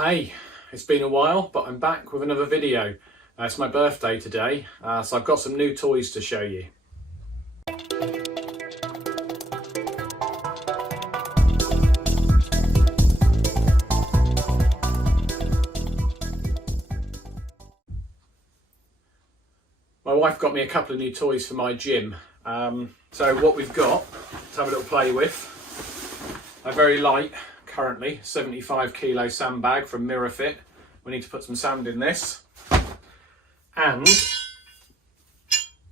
Hey, it's been a while, but I'm back with another video. It's my birthday today, so I've got some new toys to show you. My wife got me a couple of new toys for my gym. So what we've got to have a little play with, a very light, currently 75 kilo sandbag from Mirafit. We need to put some sand in this. And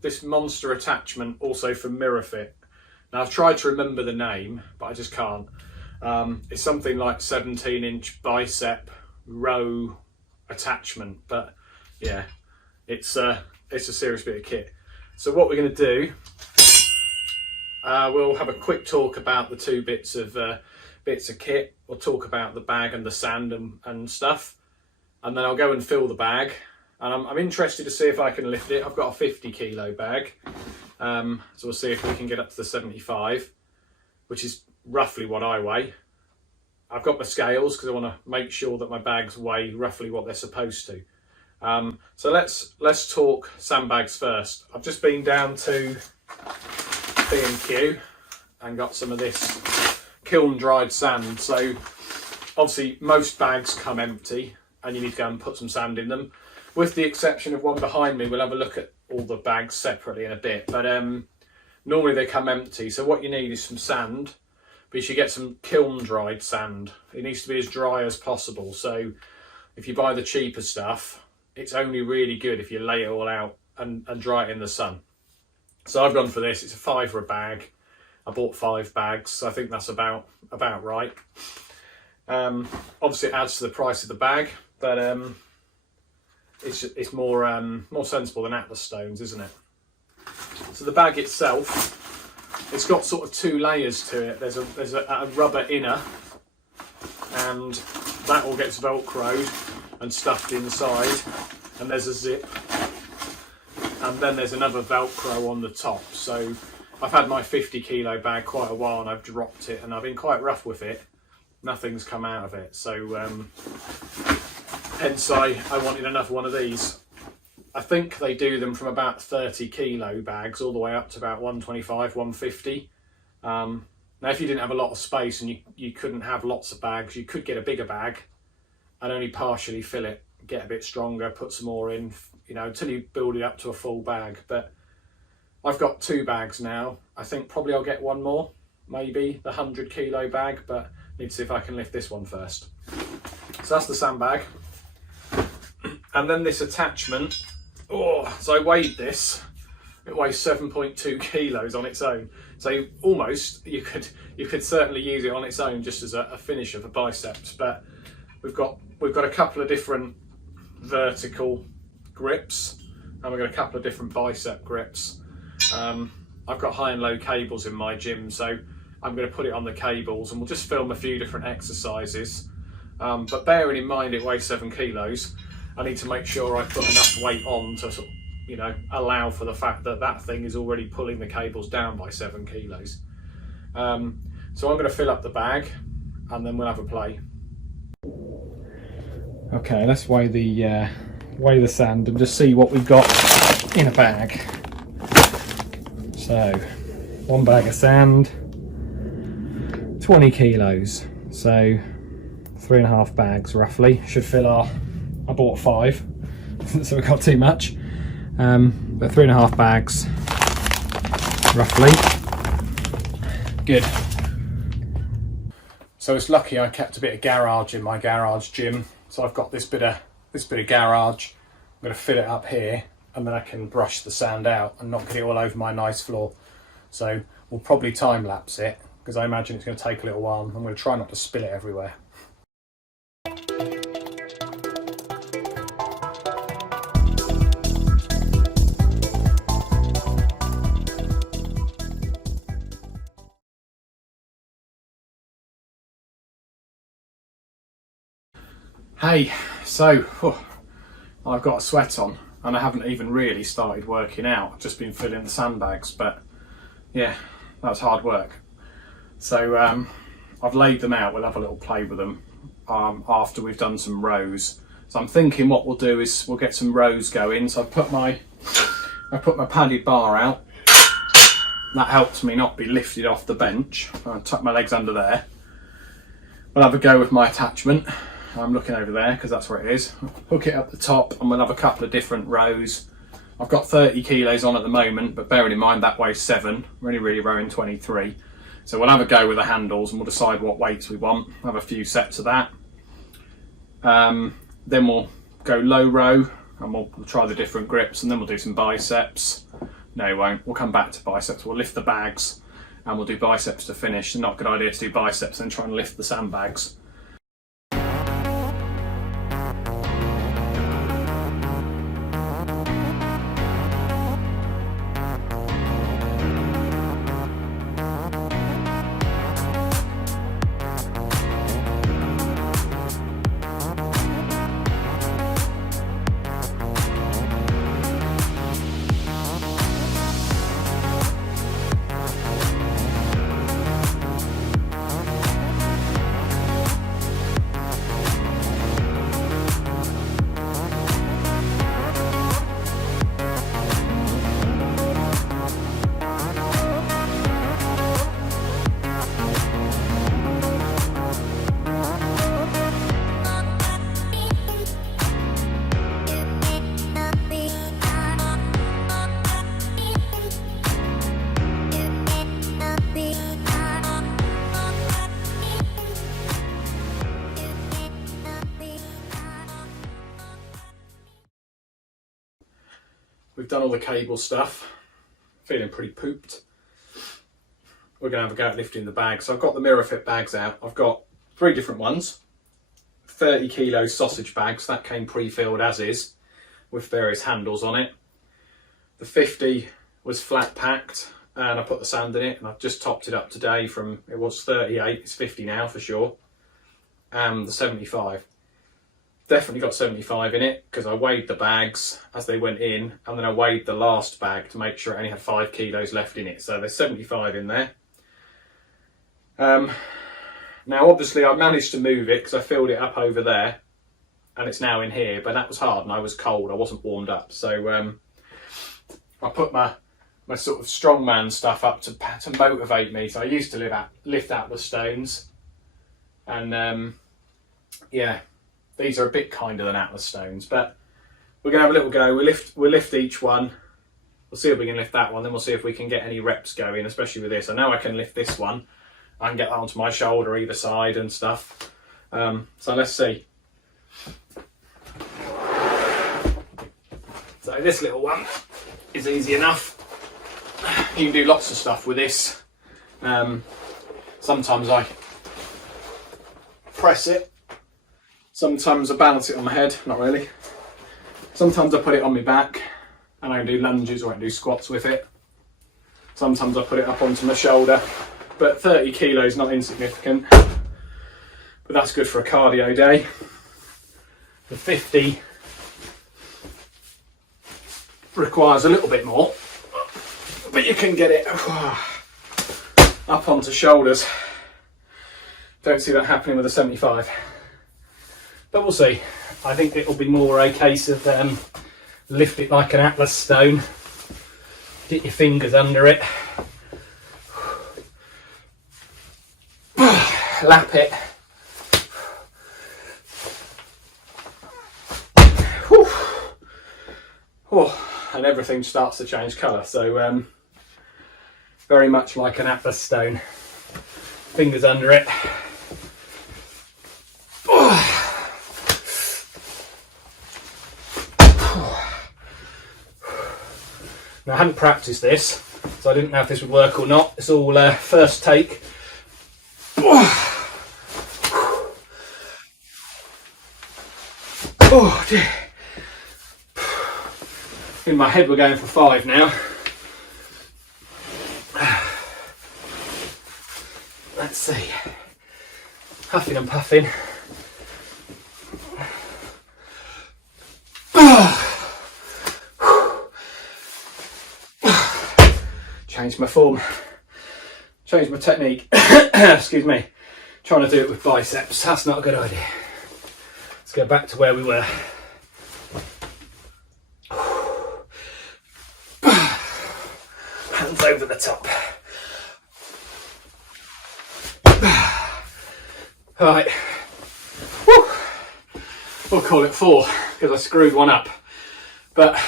this monster attachment also from Mirafit. Now I've tried to remember the name, but I just can't. It's something like 17-inch bicep row attachment, but yeah, it's a serious bit of kit. So what we're going to do, we'll have a quick talk about the two bits of kit. We'll talk about the bag and the sand and stuff, and then I'll go and fill the bag. And I'm interested to see if I can lift it. I've got a 50 kilo bag, so we'll see if we can get up to the 75, which is roughly what I weigh. I've got my scales because I want to make sure that my bags weigh roughly what they're supposed to. So let's talk sandbags first. I've just been down to B&Q and got some of this kiln dried sand. So obviously most bags come empty and you need to go and put some sand in them, with the exception of one behind me. We'll have a look at all the bags separately in a bit, but normally they come empty. So what you need is some sand, but you should get some kiln dried sand. It needs to be as dry as possible. So if you buy the cheaper stuff, it's only really good if you lay it all out and dry it in the sun. So I've gone for this. It's a £5 a bag. I bought 5 bags, so I think that's about right. Obviously it adds to the price of the bag, but it's more sensible than Atlas stones, isn't it? So the bag itself, it's got sort of 2 layers to it. There's a rubber inner, and that all gets velcroed and stuffed inside, and there's a zip, and then there's another velcro on the top. So I've had my 50 kilo bag quite a while and I've dropped it and I've been quite rough with it. Nothing's come out of it, so hence I wanted another one of these. I think they do them from about 30 kilo bags all the way up to about 125, 150. Now if you didn't have a lot of space and you couldn't have lots of bags, you could get a bigger bag and only partially fill it, get a bit stronger, put some more in, until you build it up to a full bag. But I've got 2 bags now. I think probably I'll get one more, maybe the 100 kilo bag, but need to see if I can lift this one first. So that's the sandbag. And then this attachment, so I weighed this. It weighs 7.2 kilos on its own. So almost you could certainly use it on its own just as a finisher for biceps. But we've got a couple of different vertical grips, and we've got a couple of different bicep grips. I've got high and low cables in my gym, so I'm going to put it on the cables and we'll just film a few different exercises. But bearing in mind it weighs 7 kilos, I need to make sure I put enough weight on to sort of, allow for the fact that that thing is already pulling the cables down by 7 kilos. So I'm going to fill up the bag and then we'll have a play. Okay, let's weigh the sand and just see what we've got in a bag. So 1 bag of sand, 20 kilos, so 3.5 bags roughly should fill our. I bought 5, so we got too much, but 3.5 bags roughly. Good. So it's lucky I kept a bit of garage in my garage gym, so I've got this bit of garage. I'm going to fill it up here, and then I can brush the sand out and not get it all over my nice floor. So we'll probably time lapse it, because I imagine it's going to take a little while. I'm going to try not to spill it everywhere. Hey, so I've got a sweat on and I haven't even really started working out. I've just been filling the sandbags, but yeah, that was hard work. So I've laid them out. We'll have a little play with them. after we've done some rows. So I'm thinking what we'll do is we'll get some rows going. So I put my padded bar out. That helps me not be lifted off the bench. I'll tuck my legs under there. We'll have a go with my attachment. I'm looking over there because that's where it is. Hook it up the top and we'll have a couple of different rows. I've got 30 kilos on at the moment, but bearing in mind that weighs 7. We're only really rowing 23. So we'll have a go with the handles and we'll decide what weights we want. We'll have a few sets of that. Then we'll go low row and we'll try the different grips, and then we'll do some biceps. No, we won't. We'll come back to biceps. We'll lift the bags and we'll do biceps to finish. It's not a good idea to do biceps and try and lift the sandbags. We've done all the cable stuff, feeling pretty pooped. We're going to have a go at lifting the bags. So I've got the Mirafit bags out. I've got 3 different ones. 30 kilo sausage bags, that came pre-filled as is, with various handles on it. The 50 was flat packed and I put the sand in it, and I've just topped it up today from, it was 38, it's 50 now for sure. And the 75. Definitely got 75 in it because I weighed the bags as they went in, and then I weighed the last bag to make sure it only had 5 kilos left in it. So there's 75 in there. Now obviously I managed to move it because I filled it up over there and it's now in here, but that was hard and I was cold, I wasn't warmed up. So I put my sort of strongman stuff up to motivate me. So I used to lift out the stones, and yeah, these are a bit kinder than Atlas stones, but we're going to have a little go. We'll lift each one. We'll see if we can lift that one, then we'll see if we can get any reps going, especially with this. I know I can lift this one. I can get that onto my shoulder either side and stuff. So let's see. So this little one is easy enough. You can do lots of stuff with this. Sometimes I press it. Sometimes I balance it on my head, not really. Sometimes I put it on my back and I can do lunges or I can do squats with it. Sometimes I put it up onto my shoulder, but 30 kilos not insignificant, but that's good for a cardio day. The 50 requires a little bit more, but you can get it up onto shoulders. Don't see that happening with a 75. But we'll see. I think it'll be more a case of lift it like an Atlas stone, get your fingers under it, lap it, and everything starts to change colour. So very much like an Atlas stone, fingers under it. Now, I hadn't practiced this, so I didn't know if this would work or not. It's all first take. Oh dear. In my head we're going for 5 now. Let's see. Huffing and puffing. Change my form, change my technique, excuse me, Trying to do it with biceps, that's not a good idea. Let's go back to where we were. Hands over the top. Right. Woo. We'll call it 4 because I screwed one up. But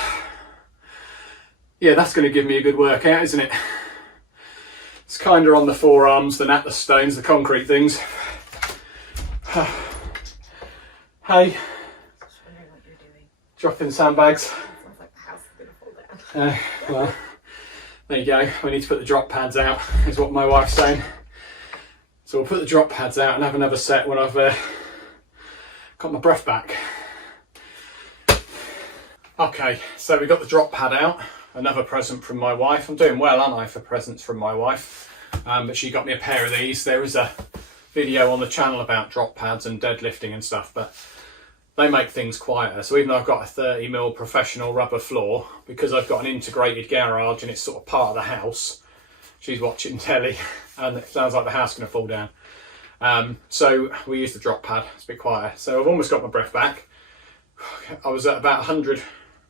yeah, that's going to give me a good workout, isn't it? It's kind of on the forearms than at the stones, the concrete things. Hey. Just wondering what you're doing. Dropping sandbags. Sounds like the house is going to fall down. Well, there you go. We need to put the drop pads out, is what my wife's saying. So we'll put the drop pads out and have another set when I've got my breath back. Okay, so we got the drop pad out. Another present from my wife. I'm doing well, aren't I, for presents from my wife? But she got me a pair of these. There is a video on the channel about drop pads and deadlifting and stuff, but they make things quieter. So even though I've got a 30mm professional rubber floor, because I've got an integrated garage and it's sort of part of the house, she's watching telly and it sounds like the house is going to fall down. So we use the drop pad. It's a bit quieter. So I've almost got my breath back. I was at about 100.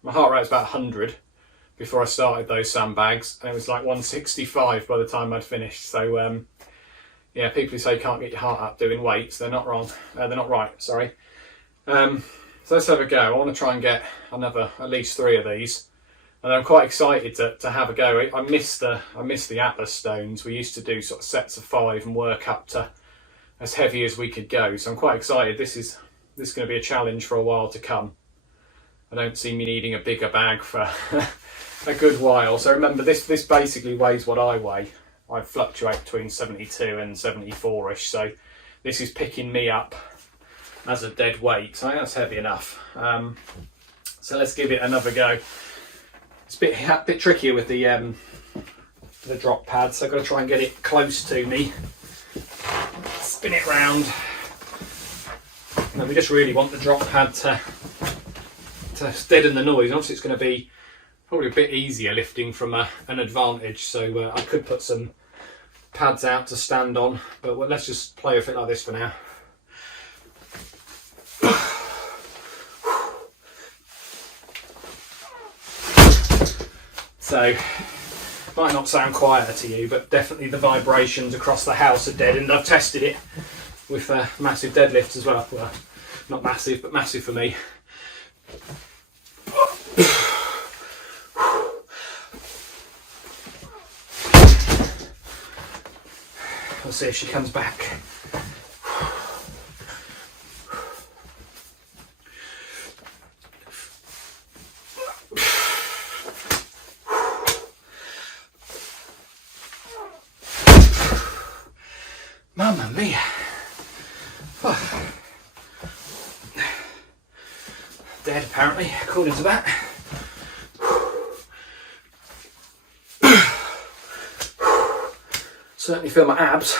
My heart rate was about 100 before I started those sandbags, and it was like 165 by the time I'd finished. So yeah, people who say you can't get your heart up doing weights, they're not wrong. They're not right, sorry. So let's have a go. I want to try and get at least 3 of these, and I'm quite excited to have a go. I miss the Atlas stones. We used to do sort of sets of 5 and work up to as heavy as we could go. So I'm quite excited. This is going to be a challenge for a while to come. I don't see me needing a bigger bag for a good while. So remember, this basically weighs what I weigh. I fluctuate between 72 and 74ish, so this is picking me up as a dead weight. So I think that's heavy enough. So let's give it another go. It's a bit trickier with the drop pad, so I've got to try and get it close to me. Spin it round. And we just really want the drop pad to deaden the noise. Obviously it's going to be probably a bit easier lifting from an advantage, so I could put some pads out to stand on, but let's just play with it like this for now. So might not sound quieter to you, but definitely the vibrations across the house are deadened. I've tested it with massive deadlifts as well. Well, not massive, but massive for me. We'll see if she comes back. Mamma mia. Dead apparently, according to that. Certainly feel my abs.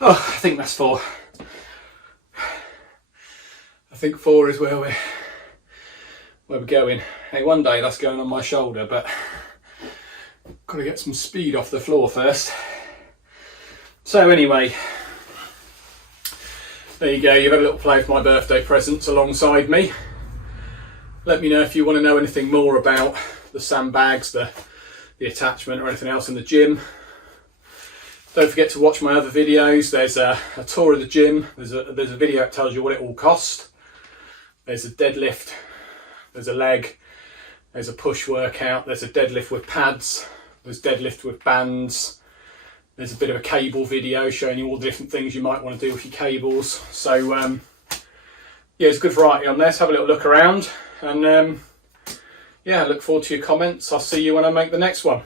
Oh, I think that's 4. I think 4 is where we're going. Hey, one day that's going on my shoulder, but got to get some speed off the floor first. So anyway, there you go. You've had a little play with my birthday presents alongside me. Let me know if you want to know anything more about the sandbags, the attachment or anything else in the gym. Don't forget to watch my other videos. There's a tour of the gym. There's a video that tells you what it all costs. There's a deadlift, there's a leg, there's a push workout, there's a deadlift with pads, there's deadlift with bands, there's a bit of a cable video showing you all the different things you might want to do with your cables. So yeah, there's a good variety on there, so have a little look around, and yeah, I look forward to your comments. I'll see you when I make the next one.